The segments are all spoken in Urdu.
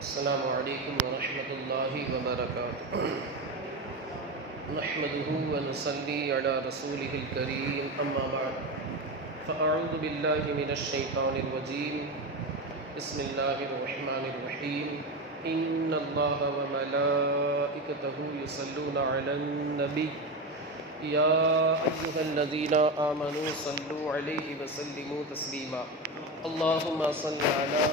السلام علیکم ورحمۃ اللہ وبرکاتہ نحمده ونصلی علی رسولہ الکریم اما بعد فاعوذ باللہ من الشیطان الرجیم بسم اللہ الرحمن الرحیم ان اللہ وملائکتہ یصلون علی النبی یا ایہا الذین آمنوا صلوا علیہ وسلموا تسلیما اللہم صل علی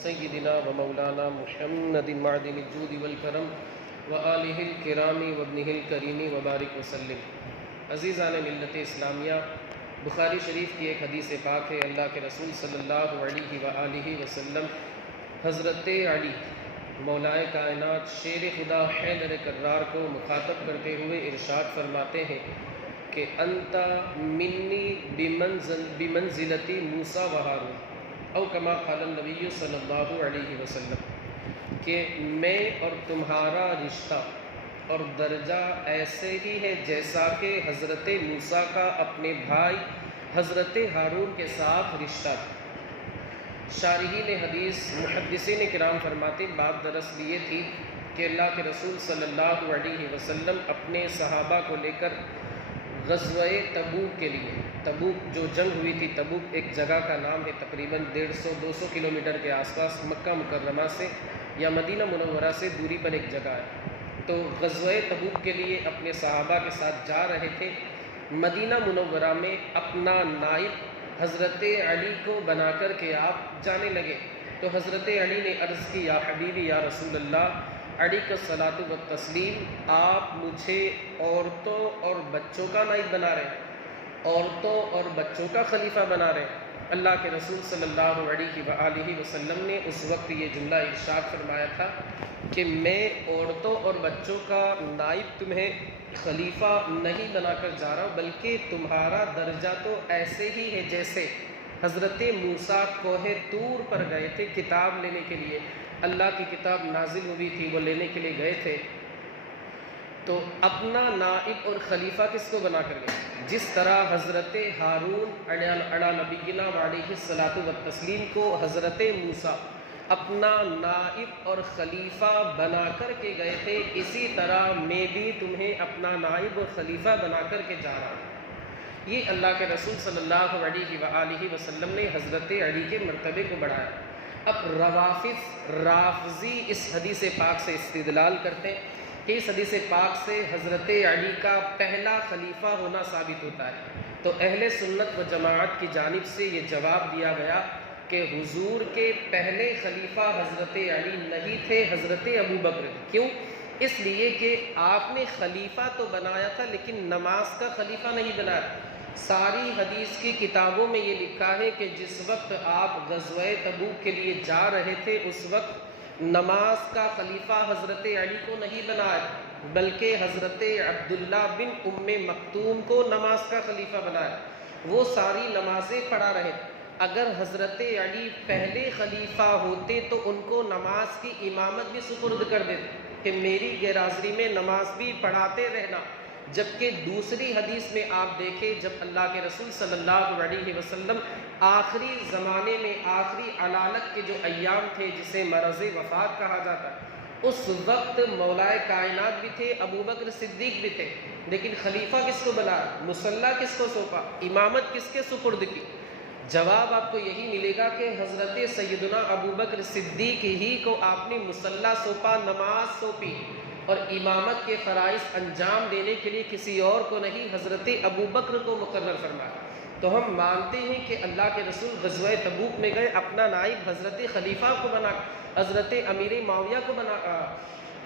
سیدنا و مولانا محمد معدن الجود والکرم وآلہ الکرام وابنہ الکریم وبارک وسلم۔ عزیزان ملت اسلامیہ، بخاری شریف کی ایک حدیث پاک ہے، اللہ کے رسول صلی اللہ علیہ وآلہ وسلم حضرت علی مولائے کائنات شیر خدا حیدر کرار کو مخاطب کرتے ہوئے ارشاد فرماتے ہیں کہ انت منی بمنزلتی موسیٰ و ہارون، او کما قال النبی صلی اللہ علیہ وسلم، کہ میں اور تمہارا رشتہ اور درجہ ایسے ہی ہے جیسا کہ حضرت موسیٰ کا اپنے بھائی حضرت ہارون کے ساتھ رشتہ تھا۔ شارحین حدیث محدثین کرام فرماتے بات دراصل یہ تھی کہ اللہ کے رسول صلی اللہ علیہ وسلم اپنے صحابہ کو لے کر غزوہ تبوک کے لیے، تبوک جو جنگ ہوئی تھی، تبوک ایک جگہ کا نام ہے، تقریباً 150-200 کلومیٹر کے آس پاس مکہ مکرمہ سے یا مدینہ منورہ سے دوری پر ایک جگہ ہے۔ تو غزوہ تبوک کے لیے اپنے صحابہ کے ساتھ جا رہے تھے۔ مدینہ منورہ میں اپنا نائب حضرت علی کو بنا کر کے آپ جانے لگے، تو حضرت علی نے عرض کی یا حبیبی یا رسول اللہ علیک الصلاۃ والتسلیم، آپ مجھے عورتوں اور بچوں کا نائب بنا رہے ہیں، عورتوں اور بچوں کا خلیفہ بنا رہے ہیں۔ اللہ کے رسول صلی اللہ علیہ وآلہ وسلم نے اس وقت یہ جملہ ارشاد فرمایا تھا کہ میں عورتوں اور بچوں کا نائب تمہیں خلیفہ نہیں بنا کر جا رہا ہوں، بلکہ تمہارا درجہ تو ایسے ہی ہے جیسے حضرت موسیٰ کوہ طور پر گئے تھے کتاب لینے کے لیے، اللہ کی کتاب نازل ہوئی تھی، وہ لینے کے لیے گئے تھے، تو اپنا نائب اور خلیفہ کس کو بنا کر گئے؟ جس طرح حضرت ہارون علی نبینا علیہ الصلاۃ والتسلیم کو حضرت موسیٰ اپنا نائب اور خلیفہ بنا کر کے گئے تھے، اسی طرح میں بھی تمہیں اپنا نائب اور خلیفہ بنا کر کے جا رہا ہوں۔ یہ اللہ کے رسول صلی اللہ علیہ وآلہ وسلم نے حضرت علی کے مرتبے کو بڑھایا۔ اب رافضی اس حدیث پاک سے استدلال کرتے ہیں کہ اس حدیث پاک سے حضرت علی کا پہلا خلیفہ ہونا ثابت ہوتا ہے، تو اہل سنت و جماعت کی جانب سے یہ جواب دیا گیا کہ حضور کے پہلے خلیفہ حضرت علی نہیں تھے، حضرت ابو بکر تھے۔ کیوں؟ اس لیے کہ آپ نے خلیفہ تو بنایا تھا لیکن نماز کا خلیفہ نہیں بنایا۔ ساری حدیث کی کتابوں میں یہ لکھا ہے کہ جس وقت آپ غزوہ تبوک کے لیے جا رہے تھے اس وقت نماز کا خلیفہ حضرت علی کو نہیں بنایا، بلکہ حضرت عبداللہ بن ام مکتوم کو نماز کا خلیفہ بنایا، وہ ساری نمازیں پڑھا رہے۔ اگر حضرت علی پہلے خلیفہ ہوتے تو ان کو نماز کی امامت بھی سپرد کر دیتے کہ میری غیر حاضری میں نماز بھی پڑھاتے رہنا۔ جبکہ دوسری حدیث میں آپ دیکھیں، جب اللہ کے رسول صلی اللہ علیہ وسلم آخری زمانے میں آخری علالت کے جو ایام تھے جسے مرض وفات کہا جاتا ہے، اس وقت مولائے کائنات بھی تھے، ابو بکر صدیق بھی تھے، لیکن خلیفہ کس کو بنا، مصلی کس کو سونپا، امامت کس کے سپرد کی؟ جواب آپ کو یہی ملے گا کہ حضرت سیدنا ابو بکر صدیق ہی کو آپ نے مصلی سونپا، نماز سونپی، اور امامت کے فرائض انجام دینے کے لیے کسی اور کو نہیں، حضرت ابو بکر کو مقرر فرمایا۔ تو ہم مانتے ہیں کہ اللہ کے رسول غزوہ تبوک میں گئے، اپنا نائب حضرت خلیفہ کو بنا، حضرت امیر معاویہ کو بنا،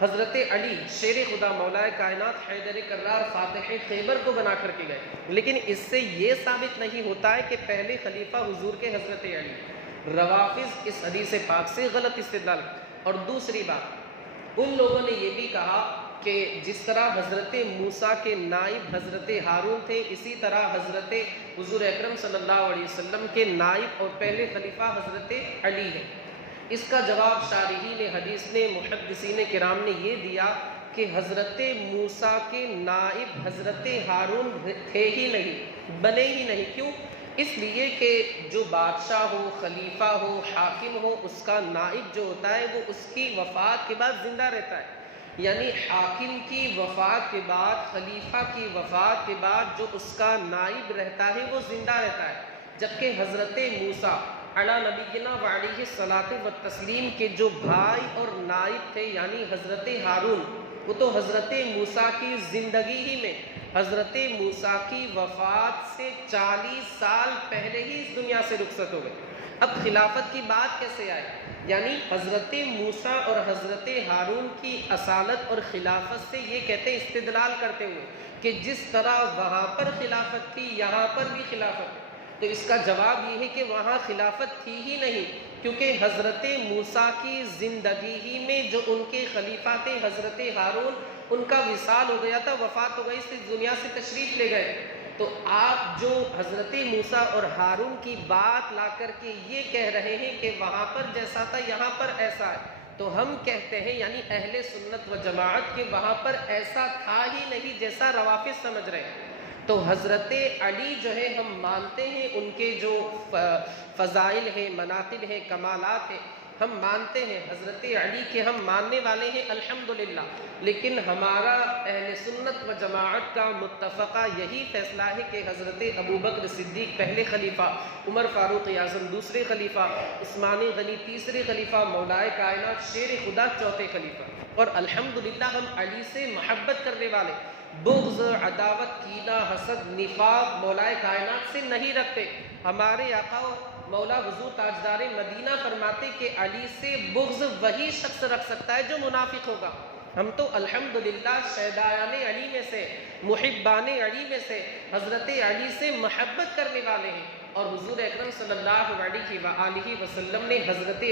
حضرت علی شیر خدا مولائے کائنات حیدر کرار فاتح خیبر کو بنا کر کے گئے، لیکن اس سے یہ ثابت نہیں ہوتا ہے کہ پہلے خلیفہ حضور کے حضرت علی۔ روافض اس حدیث پاک سے غلط استدلال۔ اور دوسری بات، ان لوگوں نے یہ بھی کہا کہ جس طرح حضرت موسیٰ کے نائب حضرت ہارون تھے، اسی طرح حضرت حضور اکرم صلی اللہ علیہ وسلم کے نائب اور پہلے خلیفہ حضرت علی ہے۔ اس کا جواب شارحین حدیث نے، محدثین کرام نے یہ دیا کہ حضرت موسیٰ کے نائب حضرت ہارون تھے ہی نہیں، بنے ہی نہیں۔ کیوں؟ اس لیے کہ جو بادشاہ ہو، خلیفہ ہو، حاکم ہو، اس کا نائب جو ہوتا ہے وہ اس کی وفات کے بعد زندہ رہتا ہے۔ یعنی حاکم کی وفات کے بعد، خلیفہ کی وفات کے بعد جو اس کا نائب رہتا ہے وہ زندہ رہتا ہے۔ جبکہ حضرت موسیٰ علی نبینا وعلیہ الصلاۃ والتسلیم کے جو بھائی اور نائب تھے یعنی حضرت ہارون، وہ تو حضرت موسیٰ کی زندگی ہی میں، حضرت موسیٰ کی وفات سے 40 سال پہلے ہی اس دنیا سے رخصت ہو گئے۔ اب خلافت کی بات کیسے آئی؟ یعنی حضرت موسیٰ اور حضرت ہارون کی اصالت اور خلافت سے یہ کہتے استدلال کرتے ہوئے کہ جس طرح وہاں پر خلافت تھی یہاں پر بھی خلافت ہے، تو اس کا جواب یہ ہے کہ وہاں خلافت تھی ہی نہیں، کیونکہ حضرت موسیٰ کی زندگی ہی میں جو ان کے خلیفہ تھے حضرت ہارون، ان کا وصال ہو گیا تھا، وفات ہو گئی، اس دنیا سے تشریف لے گئے۔ تو آپ جو حضرت موسیٰ اور ہارون کی بات لا کر کے یہ کہہ رہے ہیں کہ وہاں پر جیسا تھا یہاں پر ایسا ہے، تو ہم کہتے ہیں یعنی اہل سنت و جماعت کہ وہاں پر ایسا تھا ہی نہیں جیسا روافض سمجھ رہے ہیں۔ تو حضرت علی جو ہے ہم مانتے ہیں ان کے جو فضائل ہیں، مناقب ہیں، کمالات ہیں، ہم مانتے ہیں حضرت علی کے، ہم ماننے والے ہیں الحمدللہ، لیکن ہمارا اہل سنت و جماعت کا متفقہ یہی فیصلہ ہے کہ حضرت ابوبکر صدیق پہلے خلیفہ، عمر فاروق اعظم دوسرے خلیفہ، عثمان غنی تیسرے خلیفہ، مولائے کائنات شیر خدا چوتھے خلیفہ، اور الحمدللہ ہم علی سے محبت کرنے والے، بغض، عداوت، کینہ، حسد، نفاق مولائے کائنات سے نہیں رکھتے۔ ہمارے آقا مولا حضور تاجدار مدینہ فرماتے کہ علی سے بغض وہی شخص رکھ سکتا ہے جو منافق ہوگا۔ ہم تو الحمدللہ شیدایان علی میں سے، محبان علی میں سے، حضرت علی سے محبت کرنے والے ہیں، اور حضور اکرم صلی اللہ علیہ وآلہ وسلم نے حضرت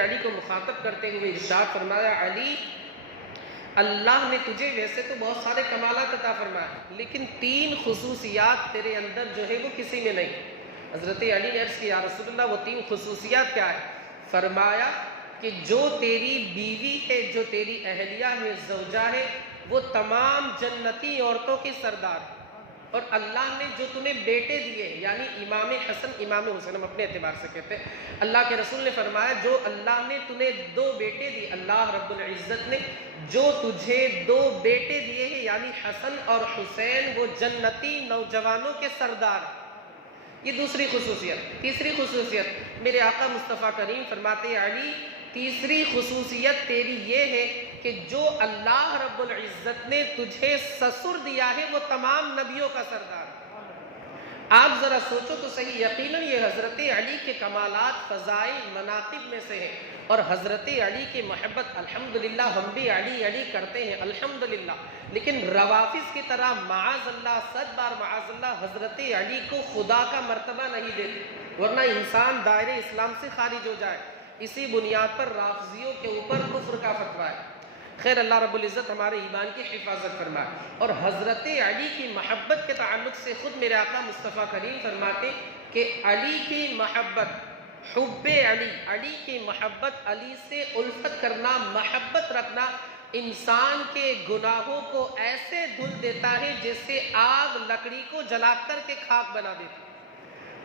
علی کو مخاطب کرتے ہوئے ارشاد فرمایا، علی اللہ نے تجھے ویسے تو بہت سارے کمالات عطا فرمائے، لیکن 3 خصوصیات تیرے اندر جو ہے وہ کسی میں نہیں۔ حضرت علی نے عرض کیا، یا رسول اللہ وہ 3 خصوصیات کیا ہے؟ فرمایا کہ جو تیری بیوی ہے، جو تیری اہلیہ ہے، زوجہ ہے، وہ تمام جنتی عورتوں کی سردار ہے، اور اللہ نے جو تمہیں بیٹے دیے یعنی امام حسن امام حسین، ہم اپنے اعتبار سے کہتے ہیں، اللہ کے رسول نے فرمایا جو اللہ نے تمہیں 2 بیٹے دیے، اللہ رب العزت نے جو تجھے 2 بیٹے دیے ہیں یعنی حسن اور حسین، وہ جنتی نوجوانوں کے سردار ہیں۔ یہ دوسری خصوصیت۔ تیسری خصوصیت میرے آقا مصطفیٰ کریم فرماتے ہیں، علی تیسری خصوصیت تیری یہ ہے کہ جو اللہ رب العزت نے تجھے سسر دیا ہے وہ تمام نبیوں کا سردار ہے۔ آپ ذرا سوچو تو صحیح، یقیناً یہ حضرت علی کے کمالات، فضائل، مناقب میں سے ہے، اور حضرت علی کی محبت الحمدللہ ہم بھی علی علی کرتے ہیں الحمدللہ، لیکن روافض کی طرح معاذ اللہ، 100 بار معاذ اللہ، حضرت علی کو خدا کا مرتبہ نہیں دیتے، ورنہ انسان دائرے اسلام سے خارج ہو جائے۔ اسی بنیاد پر رافضیوں کے اوپر کفر کا فتویٰ ہے۔ خیر اللہ رب العزت ہمارے ایمان کی حفاظت فرمائے۔ اور حضرت علی کی محبت کے تعلق سے خود میرے آقا مصطفیٰ کریم فرماتے کہ علی کی محبت، حب علی، علی کی محبت، علی سے الفت کرنا، محبت رکھنا انسان کے گناہوں کو ایسے دھل دیتا ہے جیسے آگ لکڑی کو جلا کر کے خاک بنا دیتی ہے۔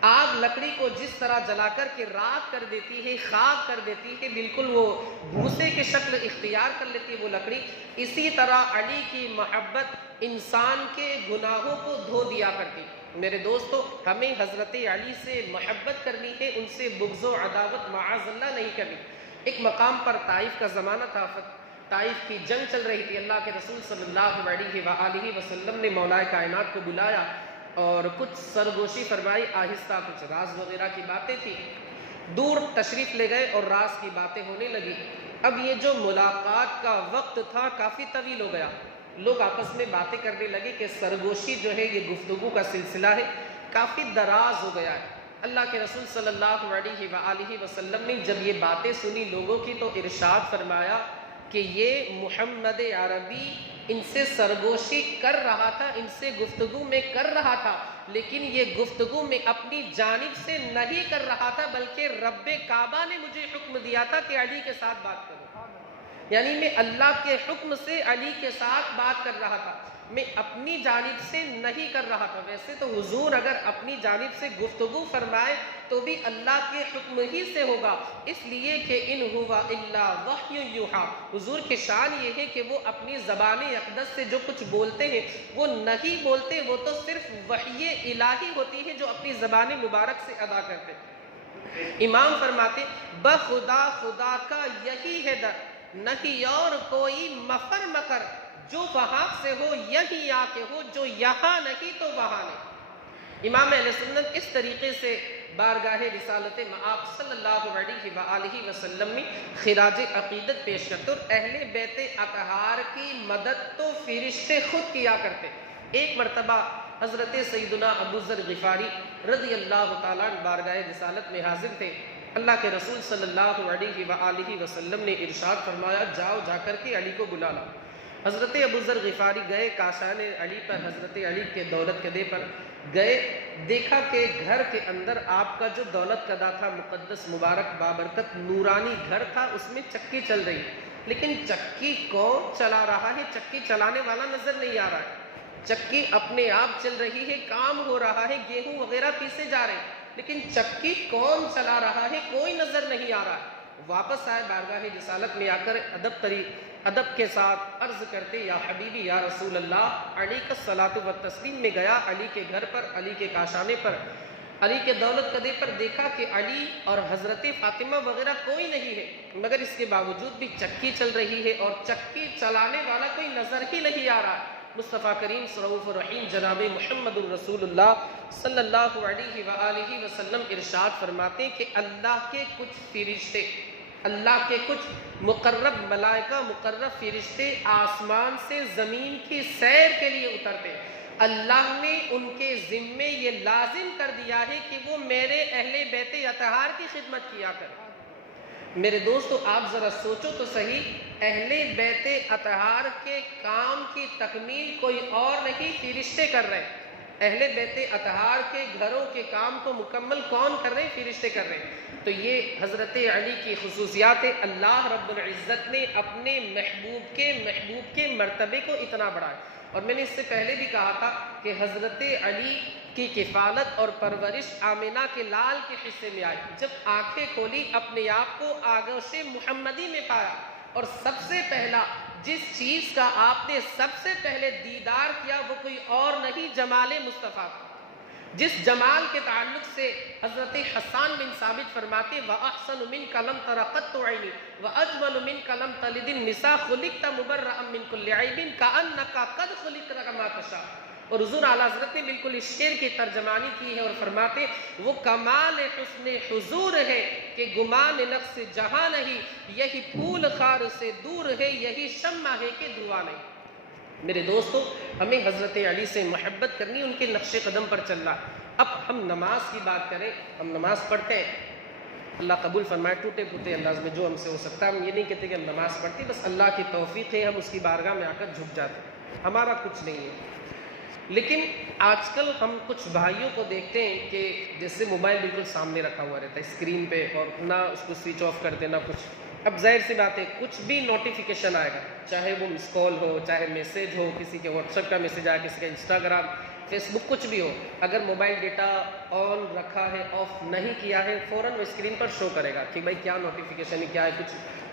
آگ لکڑی کو جس طرح جلا کر کے راکھ کر دیتی ہے، خاک کر دیتی ہے، بالکل وہ بھوسے کی شکل اختیار کر لیتی ہے وہ لکڑی، اسی طرح علی کی محبت انسان کے گناہوں کو دھو دیا کرتی۔ میرے دوستو، ہمیں حضرت علی سے محبت کرنی ہے، ان سے بغض و عداوت معاذ اللہ نہیں کرنی۔ ایک مقام پر طائف کا زمانہ تھا، طائف کی جنگ چل رہی تھی، اللہ کے رسول صلی اللہ علیہ وآلہ وسلم نے مولا کائنات کو بلایا اور کچھ سرگوشی فرمائی، آہستہ کچھ راز وغیرہ کی باتیں تھی، دور تشریف لے گئے اور راز کی باتیں ہونے لگی۔ اب یہ جو ملاقات کا وقت تھا کافی طویل ہو گیا، لوگ آپس میں باتیں کرنے لگے کہ سرگوشی جو ہے یہ گفتگو کا سلسلہ ہے، کافی دراز ہو گیا ہے۔ اللہ کے رسول صلی اللہ علیہ وآلہ وسلم نے جب یہ باتیں سنی لوگوں کی تو ارشاد فرمایا کہ یہ محمد عربی ان سے سرگوشی کر رہا تھا، ان سے گفتگو میں کر رہا تھا، لیکن یہ گفتگو میں اپنی جانب سے نہیں کر رہا تھا، بلکہ رب کعبہ نے مجھے حکم دیا تھا کہ علی کے ساتھ بات کرو، یعنی میں اللہ کے حکم سے علی کے ساتھ بات کر رہا تھا۔ میں اپنی جانب سے نہیں کر رہا تھا۔ ویسے تو حضور اگر اپنی جانب سے گفتگو فرمائے تو بھی اللہ کے حکم ہی سے ہوگا، اس لیے کہ ان ہوا الا وحی یوحی، حضور کی شان یہ ہے کہ وہ اپنی زبان اقدس سے جو کچھ بولتے ہیں وہ نہیں بولتے، وہ تو صرف وحی الہی ہوتی ہے جو اپنی زبان مبارک سے ادا کرتے ہیں۔ امام فرماتے بخدا خدا کا یہی ہے در، نہیں اور کوئی مفر مکر، جو وہاں سے ہو یہی آ کے ہو، جو یہاں نہیں تو وہاں نہیں۔ امام اہل سنت اس طریقے سے بارگاہ رسالت مآب صلی اللہ علیہ وآلہ وسلم میں خراج عقیدت پیش کرتے، اور اہل بیت اطہار کی مدد تو فرشتے خود کیا کرتے۔ ایک مرتبہ حضرت سیدنا ابو ذر غفاری رضی اللہ تعالیٰ عنہ بارگاہ رسالت میں حاضر تھے۔ اللہ کے رسول صلی اللہ علیہ وآلہ وسلم نے ارشاد فرمایا جاؤ جا کر کے علی کو بلا لاؤ۔ حضرت ابو ذر غفاری گئے کاشان علی پر، حضرت علی کے دولت قدے پر گئے، دیکھا کہ گھر کے اندر آپ کا جو دولت قدا تھا، مقدس مبارک بابرکت نورانی گھر تھا، اس میں چکی چل رہی، لیکن چکی کون چلا رہا ہے؟ چکی چلانے والا نظر نہیں آ رہا ہے۔ چکی اپنے آپ چل رہی ہے، کام ہو رہا ہے، گیہوں وغیرہ پیسے جا رہے ہیں، لیکن چکی کون چلا رہا ہے کوئی نظر نہیں آ رہا ہے۔ واپس آئے بارگاہ رسالت میں آ کر ادب کے ساتھ عرض کرتے یا حبیبی یا رسول اللہ، علی کا صلاۃ و تسلیم میں گیا علی کے گھر پر، علی کے کاشانے پر، علی کے دولت قدے پر، دیکھا کہ علی اور حضرت فاطمہ وغیرہ کوئی نہیں ہے، مگر اس کے باوجود بھی چکی چل رہی ہے اور چکی چلانے والا کوئی نظر ہی نہیں آ رہا۔ مصطفیٰ کریم رؤوف الرحیم جناب محمد الرسول اللہ صلی اللہ علیہ وآلہ وسلم ارشاد فرماتے ہیں کہ اللہ کے کچھ فرشتے، اللہ کے کچھ مقرب ملائکہ، مقرب فرشتے آسمان سے زمین کی سیر کے لیے اترتے ہیں۔ اللہ نے ان کے ذمے یہ لازم کر دیا ہے کہ وہ میرے اہل بیت اطہار کی خدمت کیا کریں۔ میرے دوستو آپ ذرا سوچو تو صحیح، اہل بیت اطہار کے کام کی تکمیل کوئی اور نہیں فرشتے کر رہے ہیں۔ اہل بیت اطہار کے گھروں کے کام کو مکمل کون کر رہے ہیں؟ فرشتے کر رہے ہیں۔ تو یہ حضرت علی کی خصوصیات، اللہ رب العزت نے اپنے محبوب کے مرتبے کو اتنا بڑھایا۔ اور میں نے اس سے پہلے بھی کہا تھا کہ حضرت علی کی کفالت اور پرورش آمنہ کے لال کے حصے میں آئی۔ جب آنکھیں کھولی اپنے آپ کو آغوش محمدی میں پایا، اور سب سے پہلا جس چیز کا آپ نے سب سے پہلے دیدار کیا وہ کوئی اور نہیں، جمال مصطفیٰ کا۔ جس جمال کے تعلق سے حضرت حسان بن ثابت فرماتے وَأَحْسَنُ مِنْكَ لَمْ تَرَ قَطُّ عَيْنِي وَأَجْمَلُ مِنْكَ لَمْ تَلِدِ النِّسَاءُ خُلِقْتَ مُبَرَّأً مِنْ كُلِّ عَيْبٍ كَأَنَّكَ قَدْ خُلِقْتَ كَمَا تَشَاءُ۔ اور حضور اعلیٰ حضرت نے بالکل اس شعر کی ترجمانی کی ہے اور فرماتے وہ کمال حسن حضور ہے کہ گمان نقص جہاں نہیں، یہی پھول خار سے دور ہے، یہی شمع ہے کہ دھواں نہیں۔ میرے دوستو ہمیں حضرت علی سے محبت کرنی، ان کے نقش قدم پر چلنا۔ اب ہم نماز کی بات کریں، ہم نماز پڑھتے ہیں، اللہ قبول فرمائے ٹوٹے پھوٹے انداز میں جو ہم سے ہو سکتا ہے۔ ہم یہ نہیں کہتے کہ ہم نماز پڑھتے، بس اللہ کی توفیق ہے، ہم اس کی بارگاہ میں آ کر جھک جاتے ہیں، ہمارا کچھ نہیں ہے۔ لیکن آج کل ہم کچھ بھائیوں کو دیکھتے ہیں کہ جیسے موبائل بالکل سامنے رکھا ہوا رہتا ہے اسکرین پہ، اور نہ اس کو سوئچ آف کرتے نہ کچھ۔ اب ظاہر سی بات ہے کچھ بھی نوٹیفیکیشن آئے گا، چاہے وہ مس کال ہو، چاہے میسیج ہو، کسی کے واٹس ایپ کا میسیج آئے، کسی کا انسٹاگرام، فیس بک، کچھ بھی ہو، اگر موبائل ڈیٹا آن رکھا ہے، آف نہیں کیا ہے، فوراً وہ اسکرین پر شو کرے گا کہ بھائی کیا نوٹیفیکیشن ہے، کیا ہے،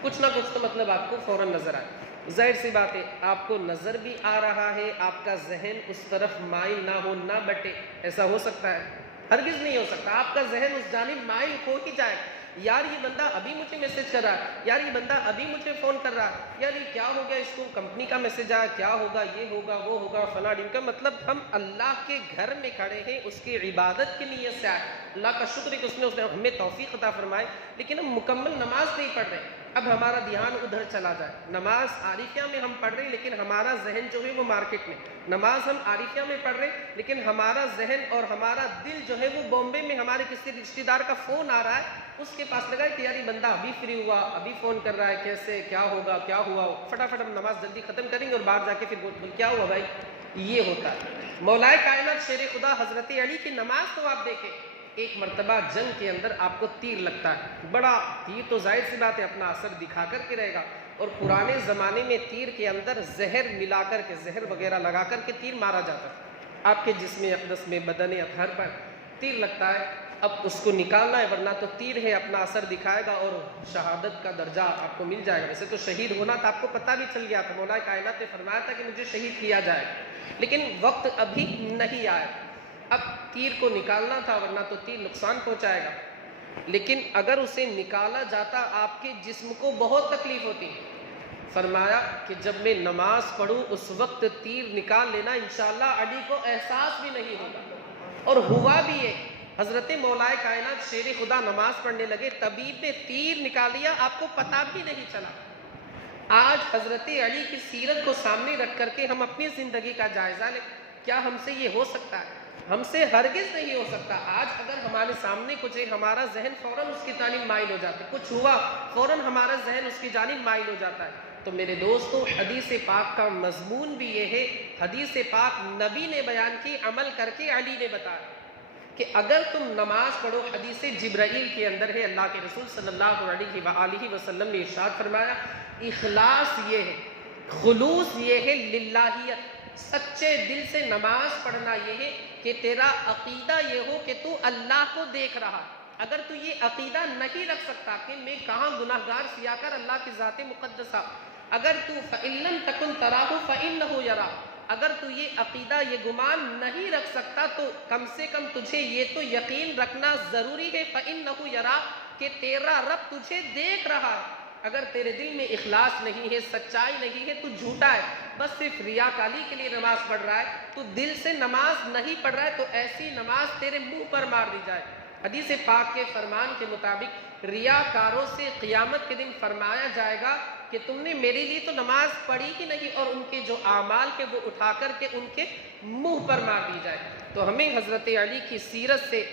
کچھ نہ کچھ تو مطلب آپ کو فوراً نظر آئے۔ ظاہر سی بات ہے آپ کو نظر بھی آ رہا ہے، آپ کا ذہن اس طرف مائل نہ ہو، نہ بٹے، ایسا ہو سکتا ہے؟ ہرگز نہیں ہو سکتا۔ آپ کا ذہن اس جانب مائل ہو ہی جائے، یار یہ بندہ ابھی مجھے میسج کر رہا ہے، یار یہ بندہ ابھی مجھے فون کر رہا ہے، یار یہ کیا ہو گیا، اس کو کمپنی کا میسج آیا، کیا ہوگا، یہ ہوگا، وہ ہوگا، فلاں ڈن کا۔ مطلب ہم اللہ کے گھر میں کھڑے ہیں، اس کی عبادت کی نیت سے آئے، اللہ کا شکر ہے کہ اس نے ہمیں توفیق عطا فرمائے، لیکن ہم مکمل نماز نہیں پڑھ رہے۔ اب ہمارا دھیان ادھر چلا جائے، نماز عارفیہ میں ہم پڑھ رہے ہیں لیکن ہمارا ذہن جو ہے وہ مارکیٹ میں، نماز ہم عارفیہ میں پڑھ رہے ہیں لیکن ہمارا ذہن اور ہمارا دل جو ہے وہ بامبے میں ہمارے کسی رشتہ دار کا فون آ رہا ہے، اس کے پاس لگا ہے کہ یار یہ بندہ ابھی فری ہوا، ابھی فون کر رہا ہے، کیسے، کیا ہوگا، کیا ہوا، فٹافٹ ہم نماز جلدی ختم کریں گے اور باہر جا کے پھر بول کیا ہوا بھائی، یہ ہوتا ہے۔ مولائے کائنات شیر خدا حضرت علی کی نماز تو آپ دیکھیں، ایک مرتبہ جنگ کے اندر آپ کو تیر لگتا ہے، بڑا تیر تو ظاہر سی بات ہے اپنا اثر دکھا کر کے رہے گا، اور پرانے زمانے میں تیر کے اندر زہر ملا کر کے، زہر وغیرہ لگا کر کے تیر مارا جاتا ہے۔ آپ کے جسم اقدس میں، بدن اطہر پر تیر لگتا ہے، اب اس کو نکالنا ہے، ورنہ تو تیر ہے اپنا اثر دکھائے گا اور شہادت کا درجہ آپ کو مل جائے گا۔ ویسے تو شہید ہونا تھا، آپ کو پتہ بھی چل گیا تھا، مولا کائنات نے فرمایا تھا کہ مجھے شہید کیا جائے، لیکن وقت ابھی نہیں آیا۔ اب تیر کو نکالنا تھا، ورنہ تو تیر نقصان پہنچائے گا، لیکن اگر اسے نکالا جاتا آپ کے جسم کو بہت تکلیف ہوتی۔ فرمایا کہ جب میں نماز پڑھوں اس وقت تیر نکال لینا، انشاءاللہ علی کو احساس بھی نہیں ہوگا۔ اور ہوا بھی ہے، حضرت مولا کائنات شیر خدا نماز پڑھنے لگے، طبیب نے تیر نکال لیا، آپ کو پتہ بھی نہیں چلا۔ آج حضرت علی کی سیرت کو سامنے رکھ کر کے ہم اپنی زندگی کا جائزہ لیں، کیا ہم سے یہ ہو سکتا ہے؟ ہم سے ہرگز نہیں ہو سکتا۔ آج اگر ہمارے سامنے کچھ ہے، ہمارا ذہن فوراً اس کی جانب مائل ہو جاتا ہے، کچھ ہوا فوراً ہمارا ذہن اس کی جانب مائل ہو جاتا ہے۔ تو میرے دوستو، حدیث پاک کا مضمون بھی یہ ہے، حدیث پاک نبی نے بیان کی، عمل کر کے علی نے بتایا کہ اگر تم نماز پڑھو، حدیث جبرائیل کے اندر ہے، اللہ کے رسول صلی اللہ علیہ وآلہ وسلم نے ارشاد فرمایا، اخلاص یہ ہے، خلوص یہ ہے، للہیت، سچے دل سے نماز پڑھنا یہ ہے کہ تیرا عقیدہ یہ ہو کہ تو اللہ کو دیکھ رہا۔ اگر تو یہ عقیدہ نہیں رکھ سکتا کہ میں کہاں گناہگار سیا کر اللہ کی ذات مقدسہ، اگر تو فَإِن لَمْ تَكُنْ تَرَاهُ فَإِنَّهُ يَرَاكَ، اگر تو یہ عقیدہ، یہ گمان نہیں رکھ سکتا تو کم سے کم تجھے یہ تو یقین رکھنا ضروری ہے، فَإِنَّهُ يَرَاكَ، کہ تیرا رب تجھے دیکھ رہا ہے۔ اگر تیرے دل میں اخلاص نہیں ہے، سچائی نہیں ہے، تو جھوٹا ہے، بس صرف ریاکاری کے لیے نماز پڑھ رہا ہے، تو دل سے نماز نہیں پڑھ رہا ہے، تو ایسی نماز تیرے منہ پر مار دی جائے۔ حدیث پاک کے فرمان کے مطابق ریاکاروں سے قیامت کے دن فرمایا جائے گا کہ تم نے میرے لیے تو نماز پڑھی ہی نہیں، اور ان کے جو اعمال کے وہ اٹھا کر کے ان کے منہ پر مار دی جائے۔ تو ہمیں حضرت علی کی سیرت سے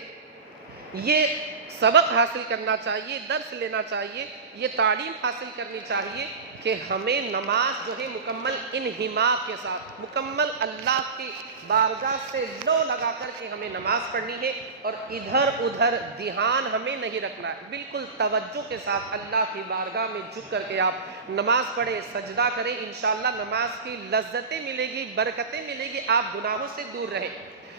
یہ سبق حاصل کرنا چاہیے، درس لینا چاہیے، یہ تعلیم حاصل کرنی چاہیے کہ ہمیں نماز جو ہے مکمل انہماک کے ساتھ، مکمل اللہ کی بارگاہ سے لو لگا کر کے ہمیں نماز پڑھنی ہے، اور ادھر ادھر دھیان ہمیں نہیں رکھنا ہے۔ بالکل توجہ کے ساتھ اللہ کی بارگاہ میں جھک کر کے آپ نماز پڑھیں، سجدہ کریں، انشاءاللہ نماز کی لذتیں ملے گی، برکتیں ملے گی، آپ گناہوں سے دور رہیں،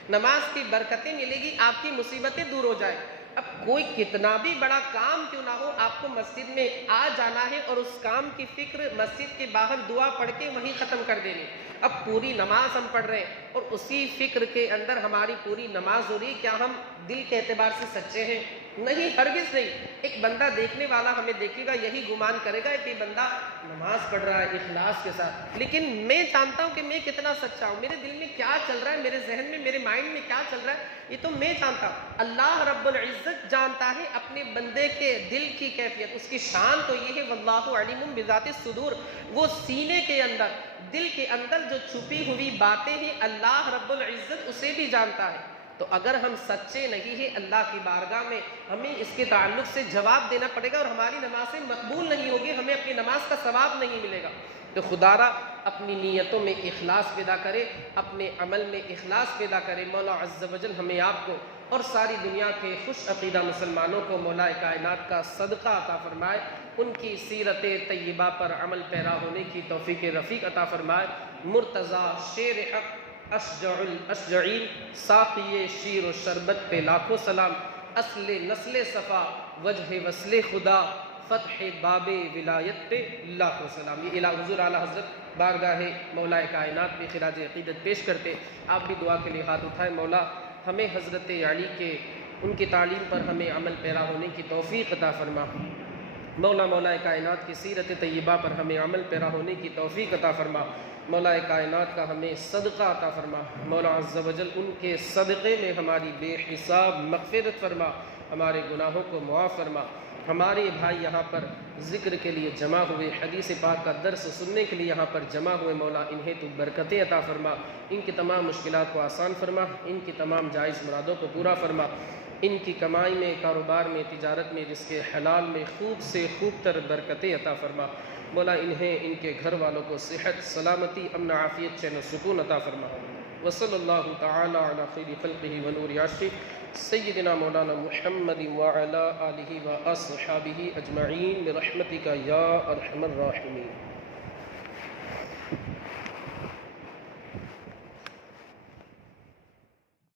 نماز کی برکتیں ملے گی، آپ کی مصیبتیں دور ہو جائیں۔ اب کوئی کتنا بھی بڑا کام کیوں نہ ہو، آپ کو مسجد میں آ جانا ہے اور اس کام کی فکر مسجد کے باہر دعا پڑھ کے وہیں ختم کر دینی۔ اب پوری نماز ہم پڑھ رہے ہیں اور اسی فکر کے اندر ہماری پوری نماز ہو رہی، کیا ہم دل کے اعتبار سے سچے ہیں؟ نہیں، ہرگز نہیں۔ ایک بندہ دیکھنے والا ہمیں دیکھے گا، یہی گمان کرے گا کہ بندہ نماز پڑھ رہا ہے اخلاص کے ساتھ، لیکن میں جانتا ہوں کہ میں کتنا سچا ہوں، میرے دل میں کیا چل رہا ہے، میرے ذہن میں، میرے مائنڈ میں کیا چل رہا ہے، یہ تو میں جانتا ہوں۔ اللہ رب العزت جانتا ہے اپنے بندے کے دل کی کیفیت، اس کی شان تو یہ ہے، واللہ علیم بذات الصدور، وہ سینے کے اندر، دل کے اندر جو چھپی ہوئی باتیں ہیں، اللہ رب العزت اسے بھی جانتا ہے۔ تو اگر ہم سچے نہیں ہیں اللہ کی بارگاہ میں، ہمیں اس کے تعلق سے جواب دینا پڑے گا، اور ہماری نمازیں مقبول نہیں ہوگی، ہمیں اپنی نماز کا ثواب نہیں ملے گا۔ تو خدا را اپنی نیتوں میں اخلاص پیدا کرے، اپنے عمل میں اخلاص پیدا کرے۔ مولا عز و جل ہمیں آپ کو اور ساری دنیا کے خوش عقیدہ مسلمانوں کو مولا کائنات کا صدقہ عطا فرمائے، ان کی سیرت طیبہ پر عمل پیرا ہونے کی توفیق رفیق عطا فرمائے۔ مرتضیٰ شیر حق اشجع الاشجعین، ساقی شیر و شربت پہ لاکھوں سلام، اصل نسل صفا وجہ وصل خدا، فتح باب ولایت پہ لاکھوں سلام۔ یہ حضور اعلیٰ حضرت بارگاہ مولا کائنات میں خراج عقیدت پیش کرتے۔ آپ بھی دعا کے لیے ہاتھ اٹھائیں۔ مولا ہمیں حضرت علی کے، ان کی تعلیم پر ہمیں عمل پیرا ہونے کی توفیق عطا فرما۔ مولا کائنات کی سیرت طیبہ پر ہمیں عمل پیرا ہونے کی توفیق عطا فرما۔ مولا کائنات کا ہمیں صدقہ عطا فرما۔ مولا عز و جل ان کے صدقے میں ہماری بے حساب مغفرت فرما، ہمارے گناہوں کو معاف فرما۔ ہمارے بھائی یہاں پر ذکر کے لیے جمع ہوئے، حدیث پاک کا درس سننے کے لیے یہاں پر جمع ہوئے، مولا انہیں تو برکتیں عطا فرما، ان کی تمام مشکلات کو آسان فرما، ان کی تمام جائز مرادوں کو پورا فرما، ان کی کمائی میں، کاروبار میں، تجارت میں، رزق حلال میں خوب سے خوب تر برکتیں عطا فرما۔ مولا انہیں، ان کے گھر والوں کو صحت، سلامتی، امن، عافیت، چین و سکون عطا فرما۔ وصلی اللہ تعالی علی خیر خلقہ ونور عرشہ سیدنا مولانا محمد وعلی آلہ و اصحابہ اجمعین برحمتک یا ارحم الراحمین.